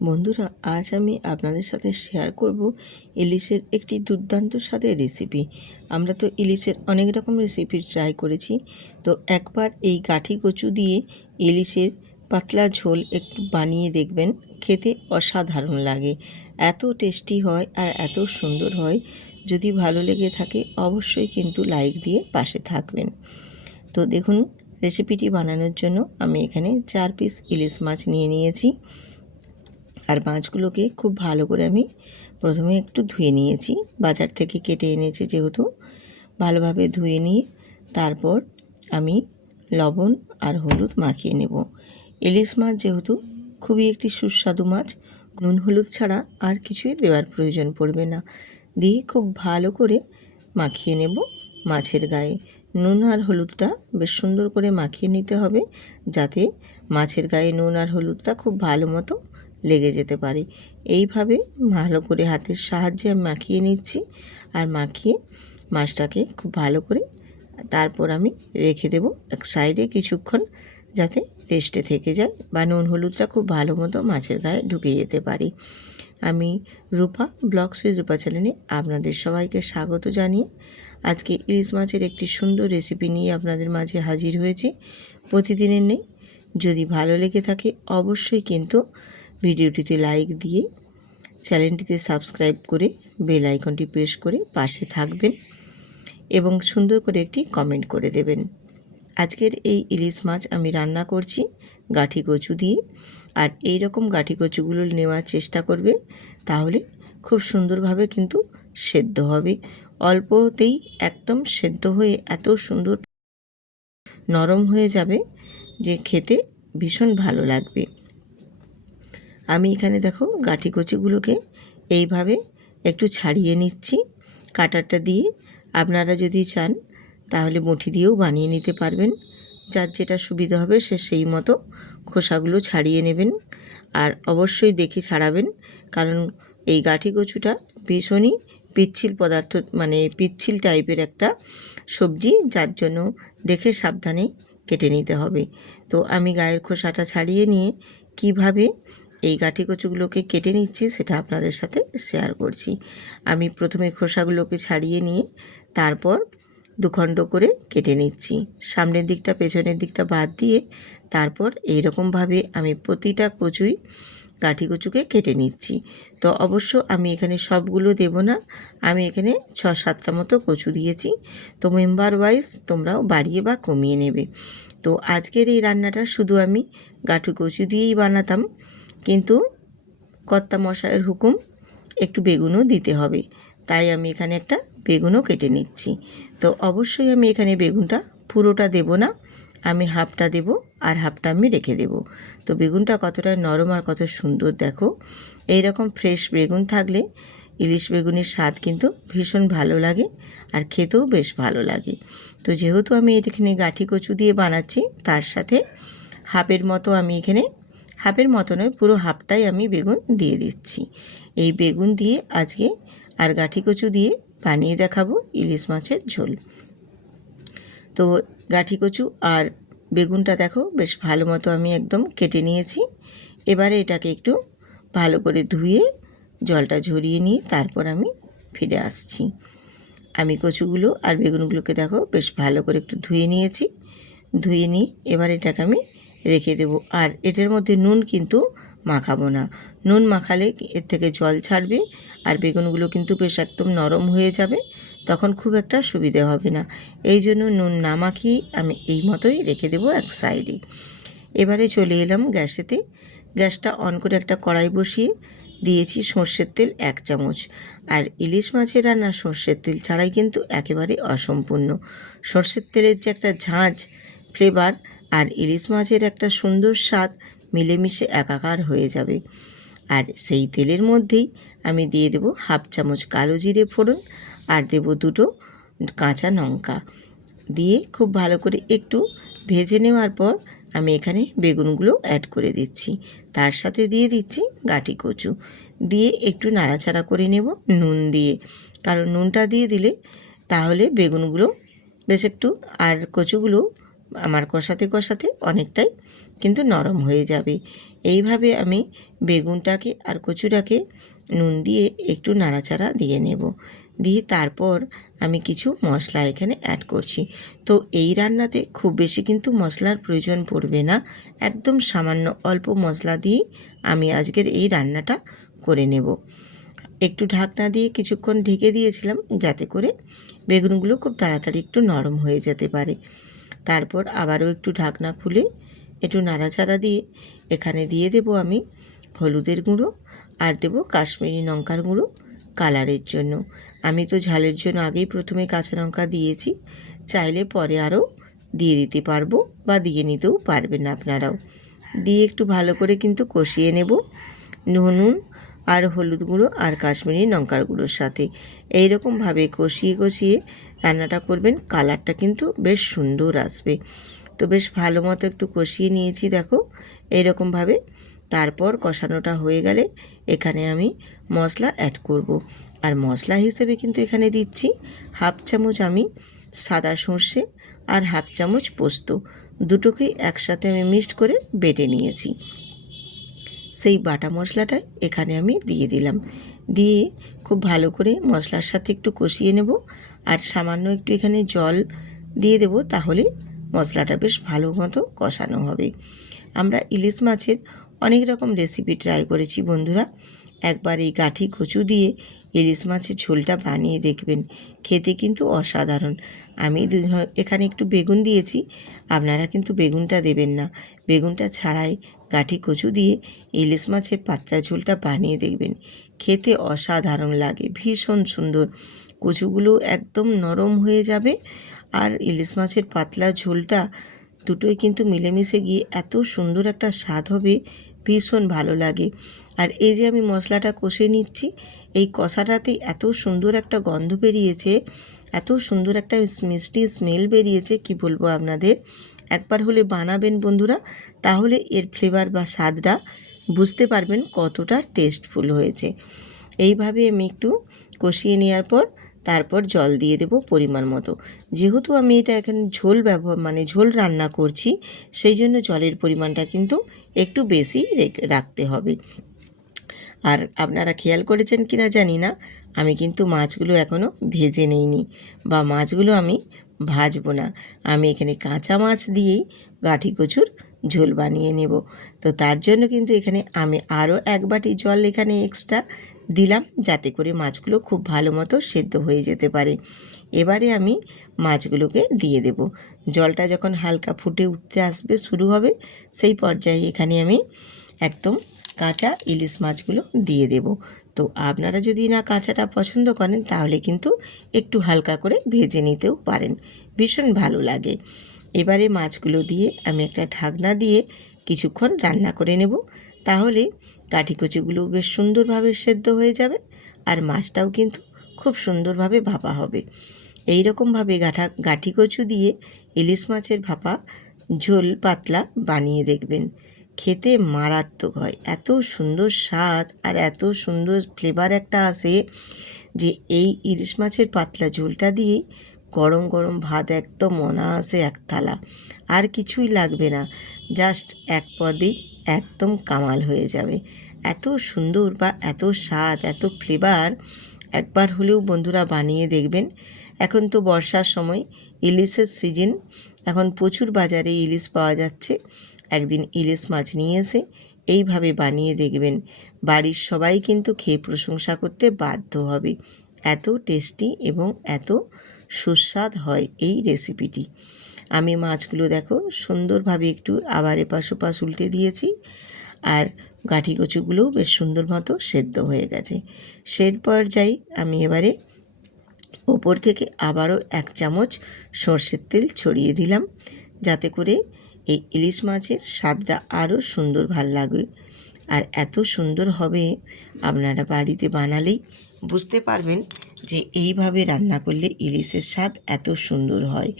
বন্ধুরা, আজ আমি আপনাদের সাথে শেয়ার করব ইলিশের একটি দুর্দান্ত স্বাদের রেসিপি। আমরা তো ইলিশের অনেক রকম রেসিপি ট্রাই করেছি, তো একবার এই গাঠি কচু দিয়ে ইলিশের পাতলা ঝোল একটু বানিয়ে দেখবেন, খেতে অসাধারণ লাগে। এত টেস্টি হয় আর এত সুন্দর হয়। যদি ভালো লেগে থাকে অবশ্যই কিন্তু লাইক দিয়ে পাশে থাকবেন। তো দেখুন, রেসিপিটি বানানোর জন্য আমি এখানে 4 পিস ইলিশ মাছ নিয়ে নিয়েছি। আর মাছগুলোকে খুব ভালো করে আমি প্রথমে একটু ধুয়ে নিয়েছি, বাজার থেকে কেটে এনেছি যেহেতু। ভালোভাবে ধুয়ে নিয়ে তারপর আমি লবণ আর হলুদ মাখিয়ে নেব। ইলিশ মাছ যেহেতু খুবই একটি সুস্বাদু মাছ, নুন হলুদ ছাড়া আর কিছুই দেওয়ার প্রয়োজন পড়বে না। দিয়ে খুব ভালো করে মাখিয়ে নেব মাছের গায়ে। নুন আর হলুদটা বেশ সুন্দর করে মাখিয়ে নিতে হবে, যাতে মাছের গায়ে নুন আর হলুদটা খুব ভালো মতো লেগে যেতে পারে। এইভাবে ভালো করে হাতের সাহায্যে আমি মাখিয়ে নিচ্ছি। আর মাখিয়ে মাছটাকে খুব ভালো করে তারপর আমি রেখে দেব এক সাইডে কিছুক্ষণ, যাতে রেস্টে থেকে যায় বা নুন হলুদটা খুব ভালো মতো মাছের গায়ে ঢুকে যেতে পারে। আমি রূপা ব্লগস উইথ রূপা চ্যানেলে আপনাদের সবাইকে স্বাগত জানিয়ে আজকে ইলিশ মাছের একটি সুন্দর রেসিপি নিয়ে আপনাদের মাঝে হাজির হয়েছি। প্রতিদিনের নেই, যদি ভালো লেগে থাকে অবশ্যই কিন্তু ভিডিওটিতে লাইক দিয়ে চ্যানেলটিতে সাবস্ক্রাইব করে বেল আইকনটি প্রেস করে পাশে থাকবেন এবং সুন্দর করে একটি কমেন্ট করে দেবেন। আজকের এই ইলিশ মাছ আমি রান্না করছি গাঠি কচু দিয়ে। আর এই রকম গাঠি কচুগুলো নেওয়ার চেষ্টা করবে, তাহলে খুব সুন্দরভাবে কিন্তু সেদ্ধ হবে। অল্পতেই একদম সেদ্ধ হয়ে এত সুন্দর নরম হয়ে যাবে যে খেতে ভীষণ ভালো লাগবে। আমি এখানে দেখো গাঠি কচিগুলোকে এইভাবে একটু ছাড়িয়ে নিচ্ছি কাটারটা দিয়ে। আপনারা যদি চান তাহলে বঁটি দিয়েও বানিয়ে নিতে পারবেন, যার যেটা সুবিধা হবে সে সেই মতো খোসাগুলো ছাড়িয়ে নেবেন। আর অবশ্যই দেখে ছাড়াবেন, কারণ এই গাঠি কচুটা ভীষণই পিচ্ছিল পদার্থ, মানে পিচ্ছিল টাইপের একটা সবজি, যার জন্য দেখে সাবধানে কেটে নিতে হবে। তো আমি গায়ের খোসাটা ছাড়িয়ে নিয়ে কিভাবে এই গাঠি কচুগুলোকে কেটে নিচ্ছি সেটা আপনাদের সাথে শেয়ার করছি। আমি প্রথমে খোসাগুলোকে ছাড়িয়ে নিয়ে তারপর দুখণ্ড করে কেটে নিচ্ছি, সামনের দিকটা পেছনের দিকটা বাদ দিয়ে। তারপর এইরকমভাবে আমি প্রতিটা কচুই গাঠি কচুকে কেটে নিচ্ছি। তো অবশ্য আমি এখানে সবগুলো দেব না, আমি এখানে 6-7টা মতো কচু দিয়েছি। তো মেম্বার ওয়াইজ তোমরাও বাড়িয়ে বা কমিয়ে নেবে। তো আজকের এই রান্নাটা শুধু আমি গাঠি কচু দিয়েই বানাতাম, কিন্তু কর্তা মশাইয়ের হুকুম একটু বেগুনও দিতে হবে, তাই আমি এখানে একটা বেগুনও কেটে নিচ্ছি। তো অবশ্যই আমি এখানে বেগুনটা পুরোটা দেব না, আমি হাফটা দেব আর হাফটা আমি রেখে দেব। তো বেগুনটা কতটা নরম আর কত সুন্দর দেখো। এই রকম ফ্রেশ বেগুন থাকলে ইলিশ বেগুনের স্বাদ কিন্তু ভীষণ ভালো লাগে আর খেতেও বেশ ভালো লাগে। তো যেহেতু আমি এখানে গাঠি কচু দিয়ে বানাচ্ছি, তার সাথে হাফের মতো আমি এখানে, হাফের মতো নয় পুরো হাফটাই আমি বেগুন দিয়ে দিচ্ছি। এই বেগুন দিয়ে আজকে আর গাঠি কচু দিয়ে বানিয়ে দেখাবো ইলিশ মাছের ঝোল। তো গাঠি কচু আর বেগুনটা দেখো বেশ ভালো মতো আমি একদম কেটে নিয়েছি। এবারে এটাকে একটু ভালো করে ধুয়ে জলটা ঝরিয়ে নিয়ে তারপর আমি ফিরে আসছি। আমি কচুগুলো আর বেগুনগুলোকে দেখো বেশ ভালো করে একটু ধুয়ে নিয়েছি। ধুয়ে নিয়ে এবার এটাকে আমি রেখে দেব। আর এটার মধ্যে নুন কিন্তু মাখাবো না, নুন মাখালে এর থেকে জল ছাড়বে আর বেগুনগুলো কিন্তু বেশ একদম নরম হয়ে যাবে, তখন খুব একটা সুবিধে হবে না। এই জন্য নুন না মাখিয়ে আমি এই মতোই রেখে দেবো এক সাইডে। এবারে চলে এলাম গ্যাসেতে, গ্যাসটা অন করে একটা কড়াই বসিয়ে দিয়েছি সর্ষের তেল 1 চামচ। আর ইলিশ মাছের রান্না সর্ষের তেল ছাড়াই কিন্তু একেবারে অসম্পূর্ণ। সর্ষের তেলের যে একটা ঝাঁঝ ফ্লেভার আর ইলিশ মাছের একটা সুন্দর স্বাদ মিলেমিশে একাকার হয়ে যাবে। আর সেই তেলের মধ্যেই আমি দিয়ে দেব হাফ চামচ কালো জিরে ফোড়ন আর দেব 2টো কাঁচা লঙ্কা। দিয়ে খুব ভালো করে একটু ভেজে নেওয়ার পর আমি এখানে বেগুনগুলো অ্যাড করে দিচ্ছি, তার সাথে দিয়ে দিচ্ছি গাঠি কচু, দিয়ে একটু নাড়াচাড়া করে নেব নুন দিয়ে। কারণ নুনটা দিয়ে দিলে তাহলে বেগুনগুলো বেশ একটু আর কচুগুলো আমার কষাতে কষাতে অনেকটাই কিন্তু নরম হয়ে যাবে। এইভাবে আমি বেগুনটাকে আর কচুটাকে নুন দিয়ে একটু নাড়াচাড়া দিয়ে নেব। দিয়ে তারপর আমি কিছু মশলা এখানে অ্যাড করছি। তো এই রান্নাতে খুব বেশি কিন্তু মশলার প্রয়োজন পড়বে না, একদম সামান্য অল্প মশলা দিয়েই আমি আজকের এই রান্নাটা করে নেব। একটু ঢাকনা দিয়ে কিছুক্ষণ ঢেকে দিয়েছিলাম যাতে করে বেগুনগুলো খুব তাড়াতাড়ি একটু নরম হয়ে যেতে পারে। তারপর আবারও একটু ঢাকনা খুলে একটু নাড়াচাড়া দিয়ে এখানে দিয়ে দেব আমি হলুদের গুঁড়ো আর দেব কাশ্মীরি লঙ্কার গুঁড়ো কালারের জন্য। আমি তো ঝালের জন্য আগেই প্রথমে কাঁচা লঙ্কা দিয়েছি, চাইলে পরে আরও দিয়ে দিতে পারবো বা দিয়ে নিতেও পারবেন আপনারাও। দিয়ে একটু ভালো করে কিন্তু কষিয়ে নেব নুন আর হলুদ গুঁড়ো আর কাশ্মীরি লঙ্কার গুঁড়োর সাথে। এই রকমভাবে কষিয়ে কষিয়ে রান্নাটা করবেন, কালারটা কিন্তু বেশ সুন্দর আসবে। তো বেশ ভালো মতো একটু কষিয়ে নিয়েছি দেখো এইরকমভাবে। তারপর কষানোটা হয়ে গেলে এখানে আমি মশলা অ্যাড করব। আর মশলা হিসেবে কিন্তু এখানে দিচ্ছি হাফ চামচ আমি সাদা সর্ষে আর হাফ চামচ পোস্ত, দুটোকেই একসাথে আমি মিক্সড করে বেটে নিয়েছি। সেই বাটা মশলাটা এখানে আমি দিয়ে দিলাম। দিয়ে খুব ভালো করে মশলার সাথে একটু কষিয়ে নেব। আর সামান্য একটু এখানে জল দিয়ে দেব, তাহলে মশলাটা বেশ ভালো মতো কষানো হবে। আমরা ইলিশ মাছের অনেক রকম রেসিপি ট্রাই করেছি বন্ধুরা। একবার এই গাঠি কচু দিয়ে ইলিশ মাছের ঝোলটা বানিয়ে দেখবেন, খেতে কিন্তু অসাধারণ। আমি এখানে একটু বেগুন দিয়েছি, আপনারা কিন্তু বেগুনটা দেবেন না। বেগুনটা ছাড়াই গাঠি কচু দিয়ে ইলিশ মাছের পাতলা ঝোলটা বানিয়ে দেখবেন, খেতে অসাধারণ লাগে, ভীষণ সুন্দর। কচুগুলো একদম নরম হয়ে যাবে আর ইলিশ মাছের পাতলা ঝোলটা দুটোই কিন্তু মিলেমিশে গিয়ে এত সুন্দর একটা স্বাদ হবে, ভীষণ ভালো লাগে। আর এই যে আমি মশলাটা কষে নিচ্ছি, এই কষাটাতে এত সুন্দর একটা গন্ধ বেরিয়েছে, এত সুন্দর একটা মিষ্টি স্মেল বেরিয়েছে, কি বলবো আপনাদের। একবার হলে বানাবেন বন্ধুরা, তাহলে এর ফ্লেভার বা স্বাদটা বুঝতে পারবেন কতটা টেস্টফুল হয়েছে। এইভাবে আমি একটু কষিয়ে নেওয়ার পর তারপর জল দিয়ে দেব পরিমাণ মতো। যেহেতু আমি এটা এখানে ঝোল ঝোল রান্না করছি, সেই জন্য জলের পরিমাণটা কিন্তু একটু বেশি রাখতে হবে। আর আপনারা খেয়াল করেছেন কি না জানি না, আমি কিন্তু মাছগুলো এখনও ভেজে নেইনি বা মাছগুলো আমি ভাজবো না। আমি এখানে কাঁচা মাছ দিয়েই গাঠি কচুর ঝোল বানিয়ে নেব। তো তার জন্য কিন্তু এখানে আমি আরও এক বাটি জল এখানে এক্সট্রা দিলাম, যাতে করে মাছগুলো খুব ভালো মতো সেদ্ধ হয়ে যেতে পারে। এবারে আমি মাছগুলোকে দিয়ে দেব। জলটা যখন হালকা ফুটে উঠতে আসবে, শুরু হবে, সেই পর্যায়ে এখানে আমি একদম কাঁচা ইলিশ মাছগুলো দিয়ে দেব। তো আপনারা যদি না কাঁচাটা পছন্দ করেন, তাহলে কিন্তু একটু হালকা করে ভেজে নিতেও পারেন, ভীষণ ভালো লাগে। এবারে মাছগুলো দিয়ে আমি একটা ঢাকনা দিয়ে কিছুক্ষণ রান্না করে নেব, তাহলে কাঠি কচুগুলো বেশ সুন্দরভাবে সেদ্ধ হয়ে যাবে আর মাছটাও কিন্তু খুব সুন্দরভাবে ভাপা হবে। এই রকমভাবে গাঠি কচু দিয়ে ইলিশ মাছের ভাপা ঝোল পাতলা বানিয়ে দেখবেন, খেতে মারাত্মক হয়। এত সুন্দর স্বাদ আর এত সুন্দর ফ্লেভার একটা আসে যে এই ইলিশ মাছের পাতলা ঝোলটা দিয়েই গরম গরম ভাত একদম অনায়াসে এক থালা, আর কিছুই লাগবে না, জাস্ট এক পদেই একদম কামাল হয়ে যাবে। এত সুন্দর বা এত স্বাদ, এত ফ্লেভার, একবার হলেও বন্ধুরা বানিয়ে দেখবেন। এখন তো বর্ষার সময়, ইলিশের সিজন, এখন প্রচুর বাজারে ইলিশ পাওয়া যাচ্ছে। একদিন ইলিশ মাছ নিয়ে এসে এইভাবে বানিয়ে দেখবেন, বাড়ির সবাই কিন্তু খেয়ে প্রশংসা করতে বাধ্য হবে। এত টেস্টি এবং এত সুস্বাদ হয় এই রেসিপিটি। আমি মাছগুলো দেখো সুন্দরভাবে একটু আবার এপাশ ওপাশ উল্টে দিয়েছি, আর গাঠি কচুগুলোও বেশ সুন্দর মতো সেদ্ধ হয়ে গেছে। সেই পর্যায়ে আমি এবারে ওপর থেকে আবারও 1 চামচ সর্ষের তেল ছড়িয়ে দিলাম, যাতে করে এই ইলিশ মাছের স্বাদটা আরও সুন্দর ভাল লাগে। আর এত সুন্দর হবে, আপনারা বাড়িতে বানালেই বুঝতে পারবেন যে এইভাবে রান্না করলে ইলিশের স্বাদ এত সুন্দর হয়।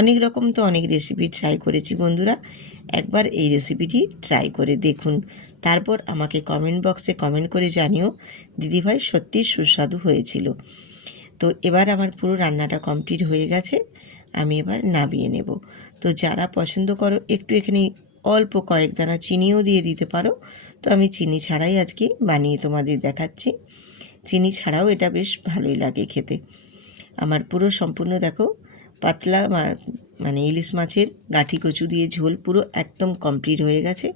অনেক রকম তো অনেক রেসিপি ট্রাই করেছি বন্ধুরা, একবার এই রেসিপিটি ট্রাই করে দেখুন। তারপর আমাকে কমেন্ট বক্সে কমেন্ট করে জানিও, দিদিভাই সত্যি সুস্বাদু হয়েছিল। তো এবার আমার পুরো রান্নাটা কমপ্লিট হয়ে গেছে, আমি এবার নামিয়ে নেব। তো যারা পছন্দ করো একটু এখানে অল্প কয়েক দানা চিনিও দিয়ে দিতে পারো। তো আমি চিনি ছাড়াই আজকে বানিয়ে তোমাদের দেখাচ্ছি। চিনি ছাড়াও এটা বেশ ভালোই লাগে খেতে। আমার পুরো সম্পূর্ণ দেখো পাতলা মানে ইলিশ মাছের গাঠি কচু দিয়ে ঝোল পুরো একদম কমপ্লিট হয়ে গেছে।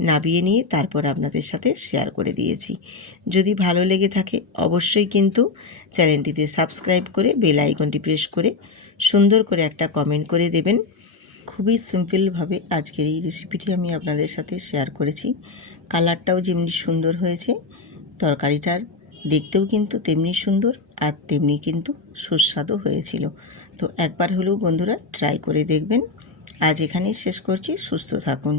নাবিয়ে নিয়ে তারপর আপনাদের সাথে শেয়ার করে দিয়েছি। যদি ভালো লেগে থাকে অবশ্যই কিন্তু চ্যানেলটিতে সাবস্ক্রাইব করে বেল আইকনটি প্রেস করে সুন্দর করে একটা কমেন্ট করে দেবেন। খুবই সিম্পলভাবে আজকের এই রেসিপিটি আমি আপনাদের সাথে শেয়ার করেছি। কালারটাও যেমনি সুন্দর হয়েছে, তরকারিটার দেখতেও কিন্তু তেমনি সুন্দর আর তেমনি কিন্তু সুস্বাদু হয়েছিল। তো একবার হলেও বন্ধুরা ট্রাই করে দেখবেন। আজ এখানেই শেষ করছি। সুস্থ থাকুন।